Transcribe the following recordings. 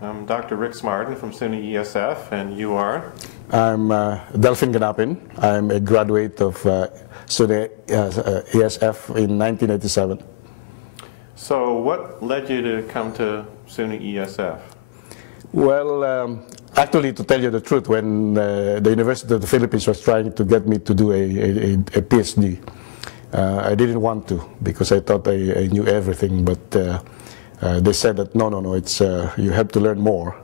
I'm Dr. Rick Smardon from SUNY-ESF, and you are? I'm Delfin Ganapin. I'm a graduate of SUNY-ESF in 1987. So what led you to come to SUNY-ESF? Well, actually, to tell you the truth, when the University of the Philippines was trying to get me to do a Ph.D., I didn't want to because I thought I knew everything, but they said that no, it's you have to learn more.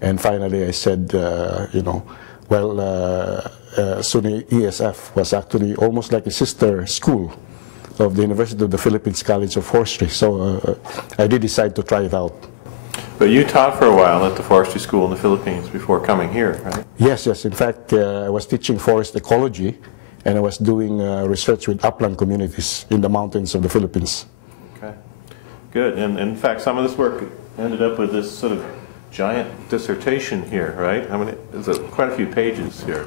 And finally I said, SUNY-ESF was actually almost like a sister school of the University of the Philippines College of Forestry, so I did decide to try it out. But you taught for a while at the Forestry School in the Philippines before coming here, right? Yes. In fact, I was teaching forest ecology, and I was doing research with upland communities in the mountains of the Philippines. Okay, good. And in fact, some of this work ended up with this sort of giant dissertation here, right? I mean, there's quite a few pages here.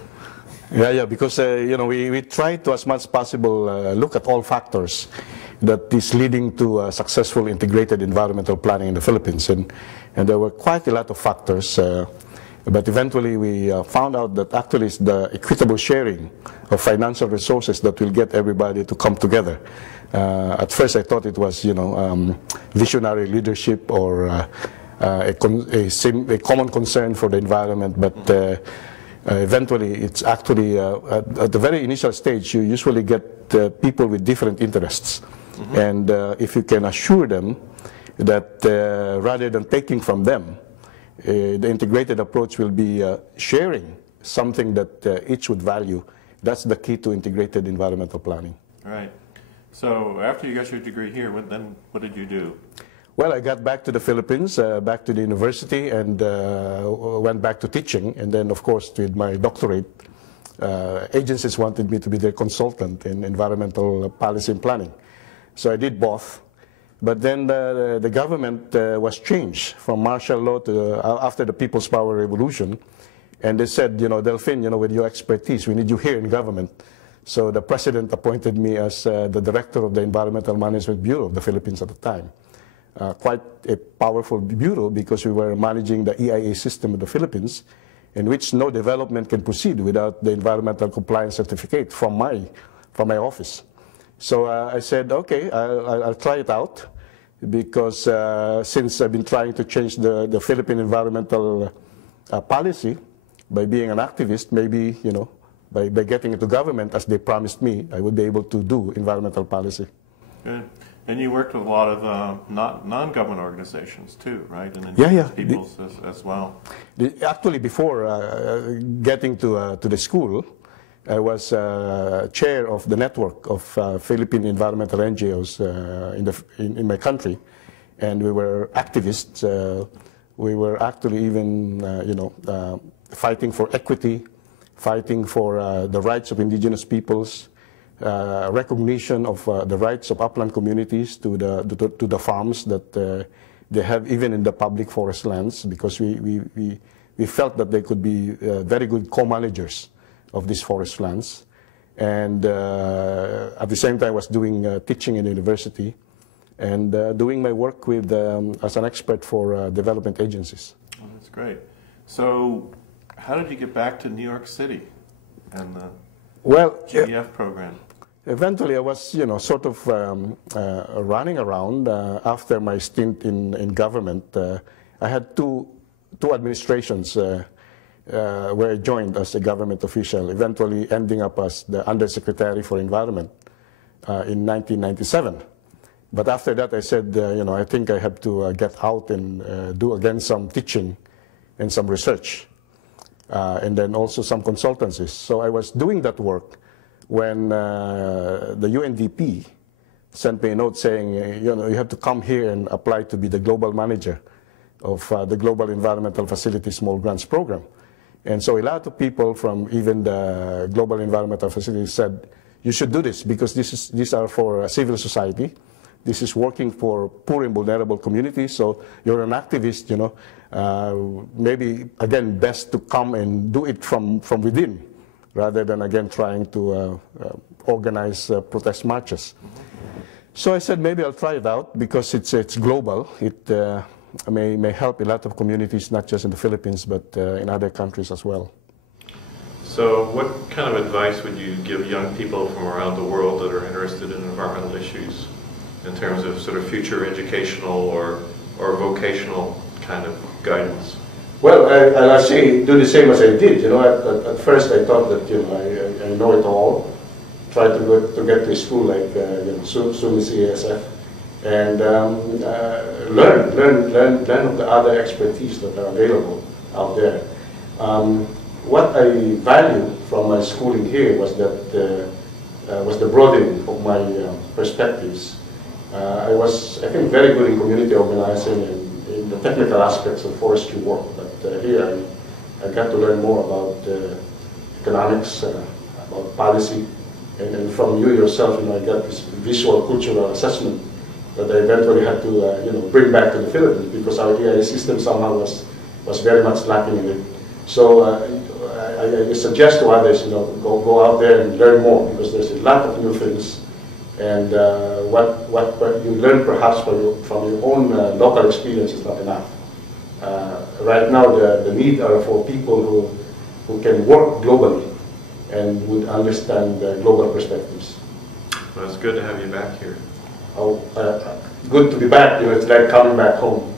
Yeah, because we try to, as much as possible, look at all factors that is leading to successful integrated environmental planning in the Philippines, and there were quite a lot of factors. But eventually we found out that actually it's the equitable sharing of financial resources that will get everybody to come together. At first I thought it was, visionary leadership or a common concern for the environment, but eventually it's actually, at the very initial stage, you usually get people with different interests. Mm-hmm. And if you can assure them that rather than taking from them, the integrated approach will be sharing something that each would value. That's the key to integrated environmental planning. Right. So after you got your degree here, what did you do? Well, I got back to the Philippines, back to the university, and went back to teaching. And then, of course, with my doctorate, agencies wanted me to be their consultant in environmental policy and planning. So I did both. But then the government was changed from martial law to after the People's Power Revolution, and they said, Delfin, with your expertise, we need you here in government. So the president appointed me as the director of the Environmental Management Bureau of the Philippines at the time. Quite a powerful bureau because we were managing the EIA system of the Philippines, in which no development can proceed without the environmental compliance certificate from my office. So I said, okay, I'll try it out, because since I've been trying to change the Philippine environmental policy by being an activist, maybe, by getting into government, as they promised me, I would be able to do environmental policy. Good. And you worked with a lot of non-government organizations too, right? And yeah. Peoples as well. Actually, before getting to the school, I was chair of the network of Philippine environmental NGOs in my country, and we were activists. We were actually even, fighting for equity, fighting for the rights of indigenous peoples, recognition of the rights of upland communities to the farms that they have even in the public forest lands, because we felt that they could be very good co-managers of these forest lands. And at the same time I was doing teaching in university and doing my work with as an expert for development agencies. Oh, that's great. So how did you get back to New York City and the GEF program? Eventually I was sort of running around after my stint in government. I had two administrations where I joined as a government official, eventually ending up as the Undersecretary for Environment in 1997. But after that I said, I think I have to get out and do again some teaching and some research, and then also some consultancies. So I was doing that work when the UNDP sent me a note saying, you have to come here and apply to be the global manager of the Global Environmental Facility Small Grants Program. And so a lot of people from even the Global Environmental Facility said, you should do this because these are for civil society. This is working for poor and vulnerable communities. So you're an activist, maybe, again, best to come and do it from within rather than, again, trying to organize protest marches. So I said, maybe I'll try it out because it's global. may help a lot of communities, not just in the Philippines, but in other countries as well. So what kind of advice would you give young people from around the world that are interested in environmental issues in terms of sort of future educational or vocational kind of guidance? Well, I say do the same as I did. You know, at first I thought that I know it all. Try to get to school like SUNY-ESF, and learn of the other expertise that are available out there. What I value from my schooling here was that was the broadening of my perspectives. I was, I think, very good in community organizing and in the technical aspects of forestry work, but here I got to learn more about economics, about policy, and from you yourself, I got this visual cultural assessment that I eventually had to bring back to the Philippines, because our EIA system somehow was very much lacking in it. So I suggest to others, go out there and learn more, because there's a lot of new things, and what you learn perhaps from your own local experience is not enough. Right now, the need are for people who can work globally and would understand global perspectives. Well, it's good to have you back here. Oh, good to be back. It's like coming back home.